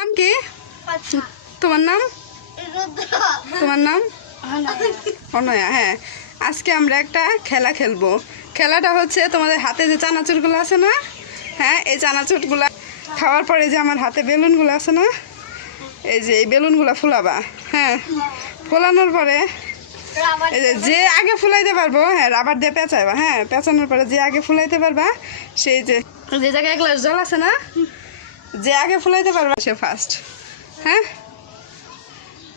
নাম কি? তোমার নাম? তোমার নাম অনয়া। হ্যাঁ, আজকে আমরা একটা খেলা খেলবো। খেলাটা হচ্ছে তোমাদের হাতে যে চানাচুরগুলো আছে না, হ্যাঁ এই চানাচুরগুলো খাওয়ার পরে যে আমার হাতে বেলুনগুলো আছে না, এই যে এই বেলুনগুলো ফুলাবা। হ্যাঁ, ফোলানোর পরে এই যে আগে ফুলাইতে পারবো, হ্যাঁ রাবার দিয়ে পেঁচাইবা। হ্যাঁ, পেঁচানোর পরে যে আগে ফুলাইতে পারবা, সেই যে জায়গায় এক গ্লাস জল আছে না, যে আগে ফুলাইতে পারবা সে ফার্স্ট। হ্যাঁ,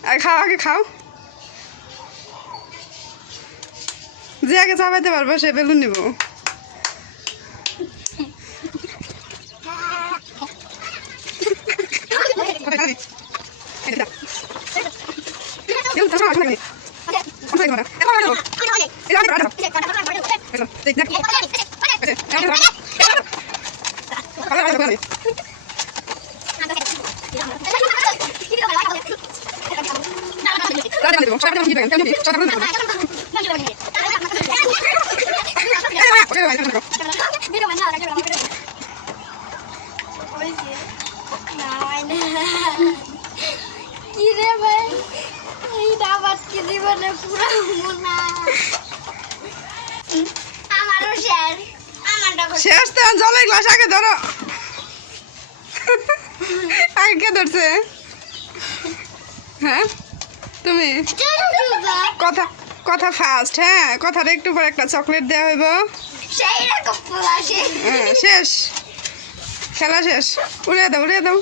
আর খাও, আগে খাও। যে আগে চাপাইতে পারবো সে বেলুন নিব। কি রে ভাই, এইটা আবার কি জীবনে পুরো মুনা আমারও শেষ। আমারটা শেষ তো, জলের গ্লাস আগে ধরো। আগে কে ধরছে? হ্যাঁ তুমি কথা কথা ফার্স্ট। হ্যাঁ, কথাটা একটু পর একটা চকলেট দেওয়া হইব। সেই রকম পুরা শেষ। হ্যাঁ, শেষ, খেলা শেষ। উড়িয়ে দাও, উড়িয়ে দাও।